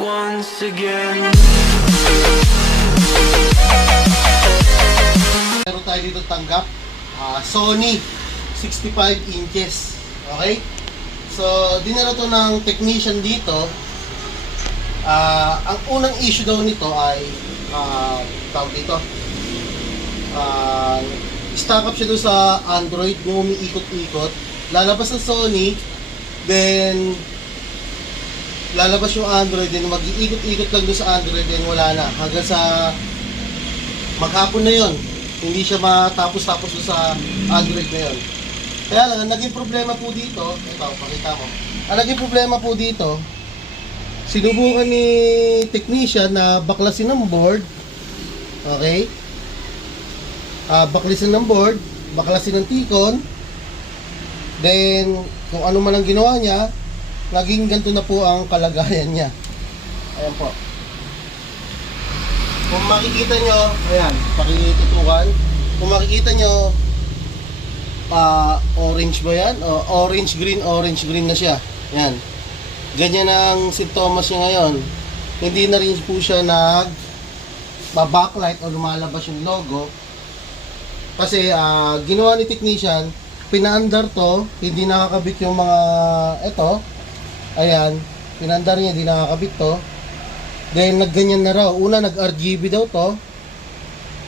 once again. Meron tayo dito tanggap, Sony 65 inches. Okay? So, dinala to ng technician dito. Ang unang issue daw nito ay tawag dito. Stack up siya doon sa Android, yung umiikot-ikot. Lalabas sa Sony, then lalabas yung Android, then mag-iikot-ikot lang doon sa Android, then wala na. Hanggang sa maghapon na yon, hindi siya matapos-tapos doon sa Android na yon. Kaya lang, ang naging problema po dito, ito, pakita mo. Ang naging problema po dito, sinubukan ni technician na baklasin ng board. Okay? Baklasin ng board, baklasin ng T-con. Then, kung ano man ang ginawa niya, naging ganito na po ang kalagayan niya. Ayan po. Kung makikita nyo, ayan, pakitutukan. Kung makikita nyo, orange ba yan? Orange green na siya. Ayan. Ganyan ang sintomas niya ngayon. Hindi na rin po siya backlight o lumalabas yung logo. Kasi ginawa ni technician, pinaandar to, hindi nakakabit yung mga ito. Ayan, pinaandar niya, hindi nakakabit to. Then nagganyan na raw. Una nag-RGB daw to.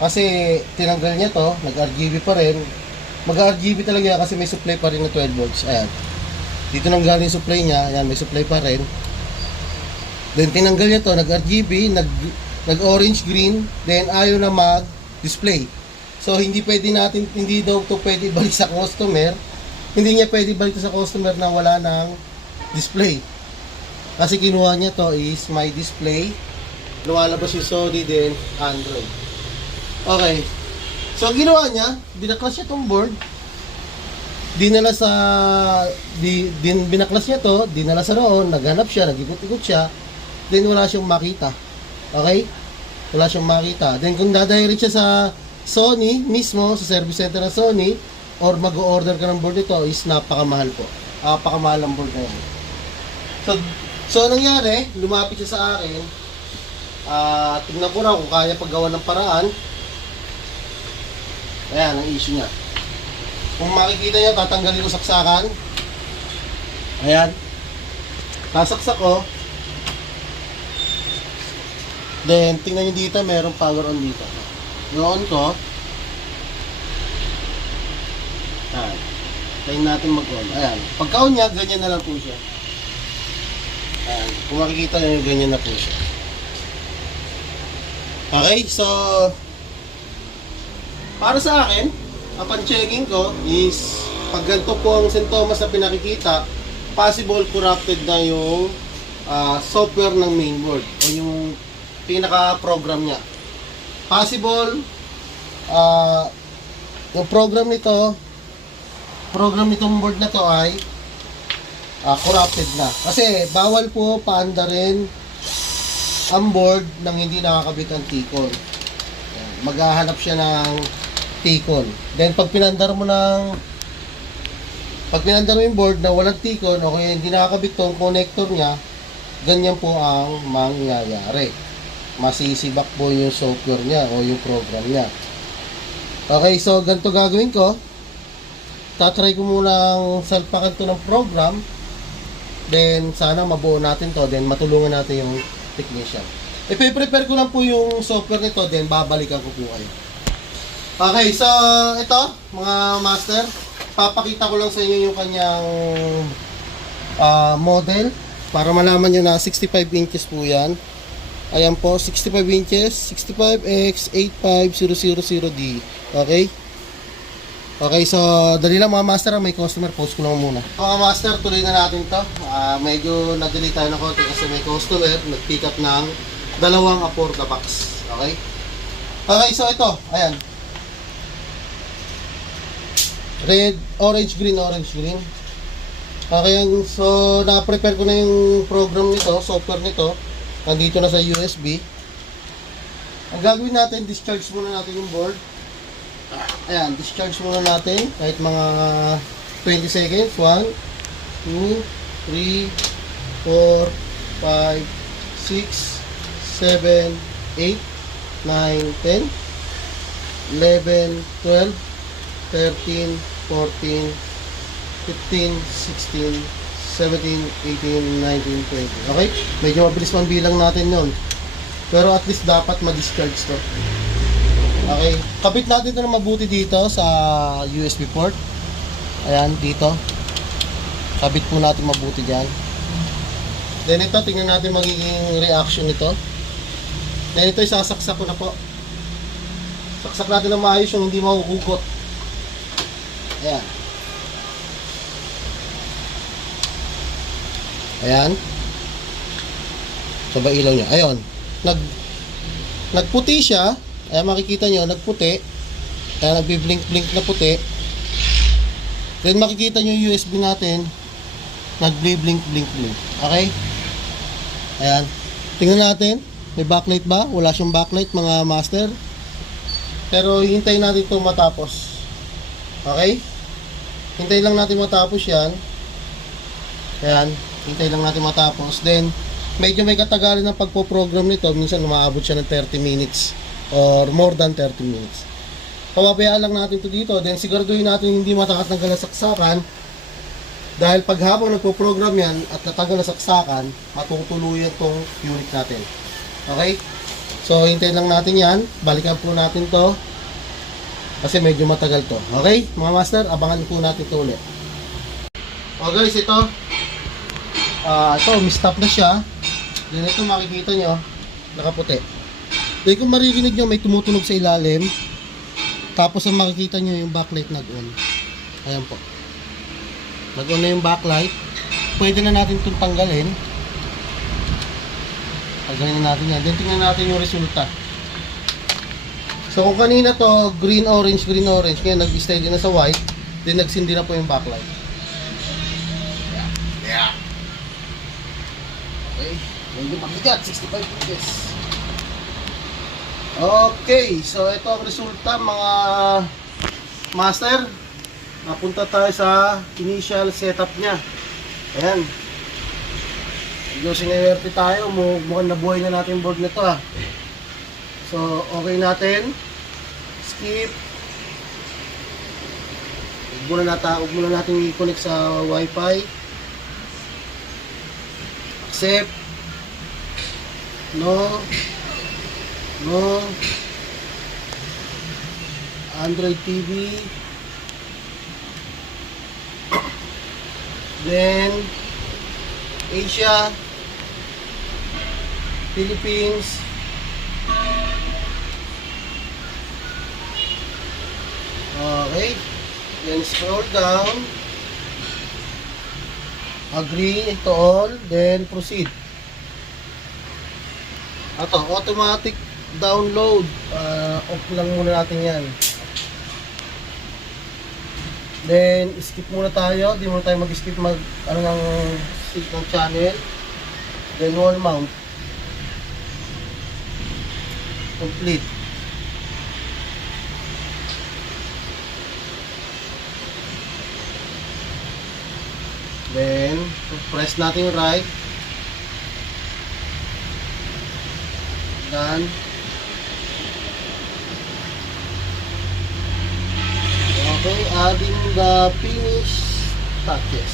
Kasi tinanggal niya to, nag-RGB pa rin. Mag-RGB talaga kasi may supply pa rin na 12 volts. Ayan. Dito nang galing supply niya, ayan, may supply pa rin. Then tinanggal niya to, nag-RGB, nag-orange green, then ayaw na mag-display. So hindi daw to pwede balik sa customer. Hindi niya pwede balik sa customer na wala ng display. Kasi kinuha niya to is my display. Lumalabas yung Sony din Android. Okay. So ginawa niya, binaklas niya tong board. Binaklas niya to, dinala sa roon, naghanap siya, nag-ikot-ikot siya. Then wala siyang makita. Okay? Wala siyang makita. Then kung dadirect siya sa Sony mismo, sa service center ng Sony, or mag-order ka ng board nito, is napakamahal po. Napakamahal ang board na yan. So anong nangyari? Lumapit siya sa akin. Tignan ko na kung kaya paggawa ng paraan. Ayan, ang issue niya. Kung makikita niya, tatanggalin ko saksakan. Ayan. Sasaksak ko. Then, tingnan niyo dito, mayroong power on dito. Noon ko. Ayan. Tayin natin mag-on. Ayan. Pagka-on niya, ganyan na lang po siya. Ayan. Kung makikita niyo, ganyan na po siya. Okay, so para sa akin, ang pan-checking ko is pag ganito po ang sintomas na pinakikita, possible corrupted na yung software ng mainboard o yung pinaka-program niya. Possible yung program nitong board na to ay corrupted na. Kasi bawal po paandarin ang board nang hindi nakakabit ang T-con. Maghahanap siya ng T-con. Then pag pinandar mo yung board na walang T-con o kaya hindi nakakabit tong connector niya, ganyan po ang mangyayari. Masisibak po yung software niya o yung program niya. Okay, so ganito gagawin ko. Tatry ko munang salpakan to ng program. Then sana mabuo natin to. Then matulungan natin yung technician. I-prepare ko lang po yung software nito. Then babalikan ko po kayo. Okay, so ito mga master, papakita ko lang sa inyo yung kanyang model para malaman nyo na 65 inches po yan. Ayan po, 65 inches, 65X85000D. Okay? Okay, so dali lang mga master, may customer, post ko lang muna. Mga master, tuloy na natin to. Medyo na-delay tayo ng konti kasi may customer nag-pick up ng dalawang Aporta box. Okay? Okay, so ito, ayan. Red, orange, green. Okay, so na-prepare ko na yung program nito, software nito. Nandito na sa USB. Ang gagawin natin, discharge muna natin yung board. Ayan, discharge muna natin kahit mga 20 seconds. 1, 2, 3, 4, 5, 6, 7, 8, 9, 10, 11, 12, 13, 14, 15, 16, 17, 18, 19, 20. Okay? Medyo mabilis man bilang natin yon. Pero at least dapat ma-discharge to. Okay? Kapit natin ito na mabuti dito sa USB port. Ayan, dito. Kabit po natin mabuti dyan. Then ito, tingnan natin magiging reaction nito. Then ito, isasaksak ko na po. Saksak natin na maayos yung hindi makukugot. Ayan. Ayan. So ba ilaw niya? Ayun. Nagputi siya. Ayan, makikita nyo, nagputi. Ayan, nagbi-blink-blink na puti. Then makikita nyo yung USB natin. Nagbi-blink-blink-blink. Okay? Ayan. Tingnan natin. May backlight ba? Wala siyang backlight, mga master. Pero hintayin natin ito matapos. Okay? Hintayin lang natin matapos yan. Ayan. Hintayin lang natin matapos. Then, medyo may katagalan ng pagpo-program nito. Minsan umaabot siya ng 30 minutes. Or more than 30 minutes. Pababayaan lang natin ito dito. Then, siguraduhin natin hindi matatanggal ang saksakan. Dahil pag habang nagpo-program yan at natanggal ang saksakan, matutuluyan tong unit natin. Okay? So, hintayin lang natin yan. Balikan po natin to. Kasi medyo matagal to. Okay? Mga master, abangan po natin ito ulit. O guys, ito. Ito, mistop na siya. Then ito makikita nyo, nakaputi. Then kung maririnig nyo, may tumutunog sa ilalim. Tapos ang makikita nyo yung backlight nag-on. Ayan po. Nag-on na yung backlight. Pwede na natin itong tanggalin. Tanggalin na natin yan. Then tingnan natin yung resulta. So kung kanina to, green-orange. Ngayon nag-steady na sa white. Then nagsindi na po yung backlight. Yeah. Okay. Medyo mabigat. 65 degrees. Okay. So ito ang resulta, mga master. Napunta tayo sa initial setup niya. Ayan. Medyo sinewerte tayo. Mukhang nabuhay na natin yung board nito ah. So, okay natin. Skip. Huwag muna natin i-connect sa Wi-Fi. Accept. No. No. Android TV. Then Asia, Philippines, okay, then scroll down, agree to all, then proceed. Ito, automatic download, off lang muna natin yan. Then, skip muna tayo. Di muna tayo mag-skip ng channel. Then, wall mount. Complete. Then, press natin yung right. Done. Okay, adding the finish touches.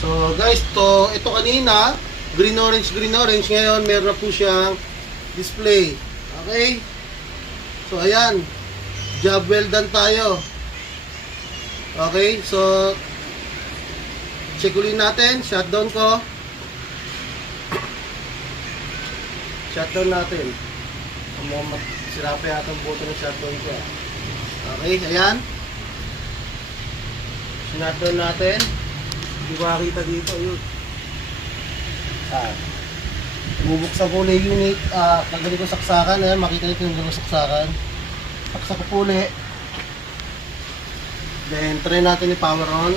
So guys, ito kanina green orange, ngayon meron na po siyang display. Okay? So ayan, job well done tayo. Okay, so check ulit natin, shutdown ko. Shutdown natin. Sira pa yata ang button ng shutdown ko. Okay, ayan. Shutdown natin. Hindi ko makita dito, yun. Bubuksan ko ulit yung unit. Tanggalin ko saksakan. Ayan, makita nito yung saksakan. Saksak ko ulit. Then, try natin i-power on.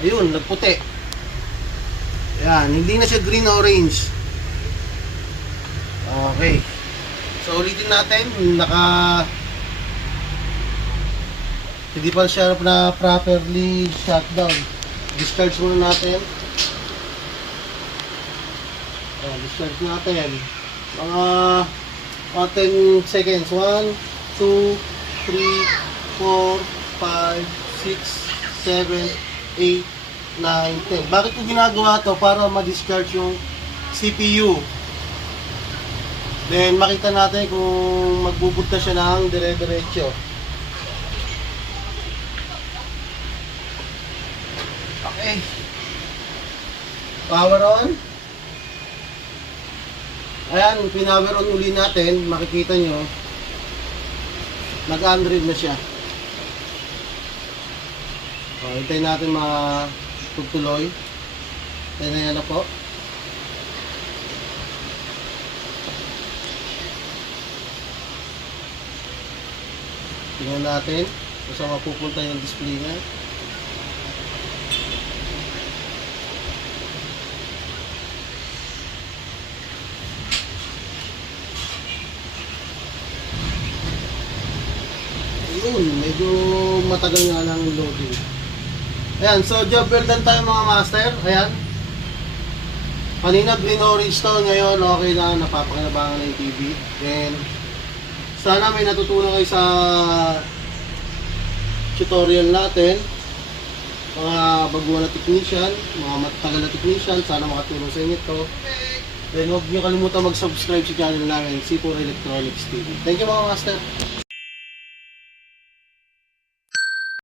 Ayun, nagputi. Ayan, hindi na siya green-orange. Okay. So, So ulitin natin, hindi pa siya na properly shutdown. Discharge muna natin. Discharge natin. Mga 10 seconds. 1, 2, 3, 4, 5, 6, 7, 8, 9, 10. Bakit ko ginagawa to? Para ma-discharge yung CPU. Then makita natin kung magbubunta siya ng dire-diretso. Okay. Power on. Ayan, pinower on uli natin. Makikita nyo, nag-100 na siya. Hintayin natin matugtuloy. Hintayin na yan na po. Tingnan natin kung saan mapupunta yung display niya. Ayun, medyo matagal nga lang yung loading. Ayan, so job well done tayo mga master. Ayan. Kanina green orange to, ngayon okay na, napapakinabangan na yung TV. Then, sana may natutunan kayo sa tutorial natin. Mga baguhan na technician, mga matagal na technician, sana makatulong sa inyo ito. Then huwag niyo kalimutan mag-subscribe sa channel namin, C4 Electronics TV. Thank you mga master.